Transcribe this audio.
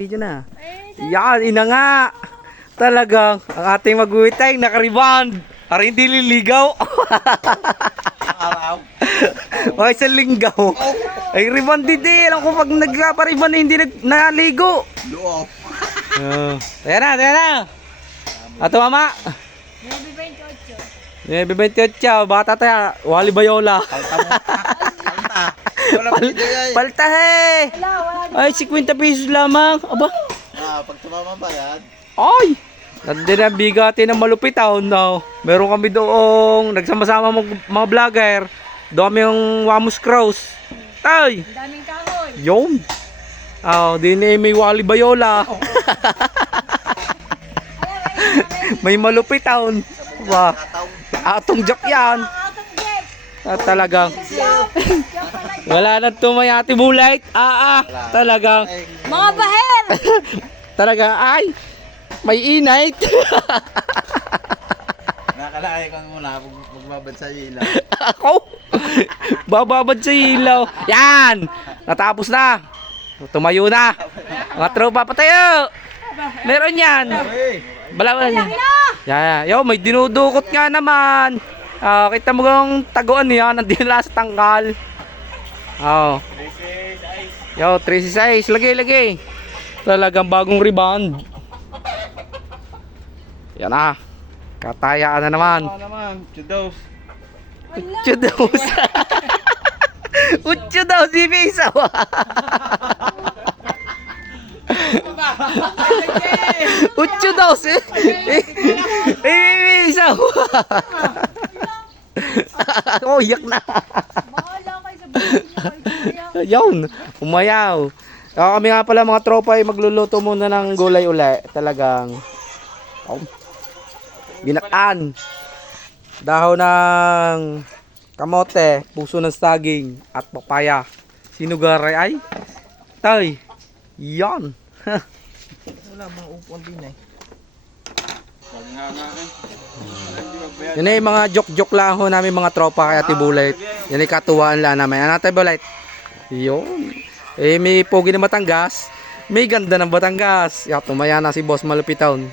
Video na. Yan, ina nga. Talagang ang ating mag-uitay nakariband. Para hindi liligaw. Araw. O isang linggaw. Ay riband hindi. Alam ko pag nagpapariban hindi naligo. Loob. Ayan na. Ato mama. 9:28. Bata tayo. Wali Bayola. Palta. Wala video yan. Palta he. Ay 50 pesos lamang. Aba. Pag tumama ba yan? Ay! Nandiyan ang bigati ng malupit no. Meron kami doong nagsama-sama mga vlogger. Doon kami yung Wamus Cross. Ay! Ang daming kahoy. Yun! Din may Wali Bayola. May malupit taon. Ba? Atong jack yan. Talagang. Wala na tumayati bulight. Talagang. Mga baher! Talagang ay. May init. Nakalaay ko muna magbabad sa ilaw. Ako? Bababad sa ilaw. Yan! Natapos na. Tumayo na. Mga tropa pa tayo. Meron yan. Balawan yan. Yan. Yo, may dinudukot nga naman. Kita mo kang taguan yan. Nandito na sa tangkal. Yo, 3-6. Lagay. Talagang bagong rebound. Yan na. Katayaan na naman. Naman, chudos. Chudos. Utso daw si Misaw. Utso daw si Misaw. Oh, yak na. Bahala kayo sa buhay. Yun, umayaw. Kami nga pala mga tropa ay magluluto muna ng gulay uli. Talagang binatan. Dahon ng kamote, puso ng saging at papaya. Sinugaray ay tay. Yan. Wala mga upon din eh. Yan ay mga joke-joke lang ho namin mga tropa kaya Tibulit. Yan ay katuwaan lang namin. Ano Tibulit? Yun. May pogi na Batangas. May ganda ng Batangas. Tumaya na si Boss Malupit Town.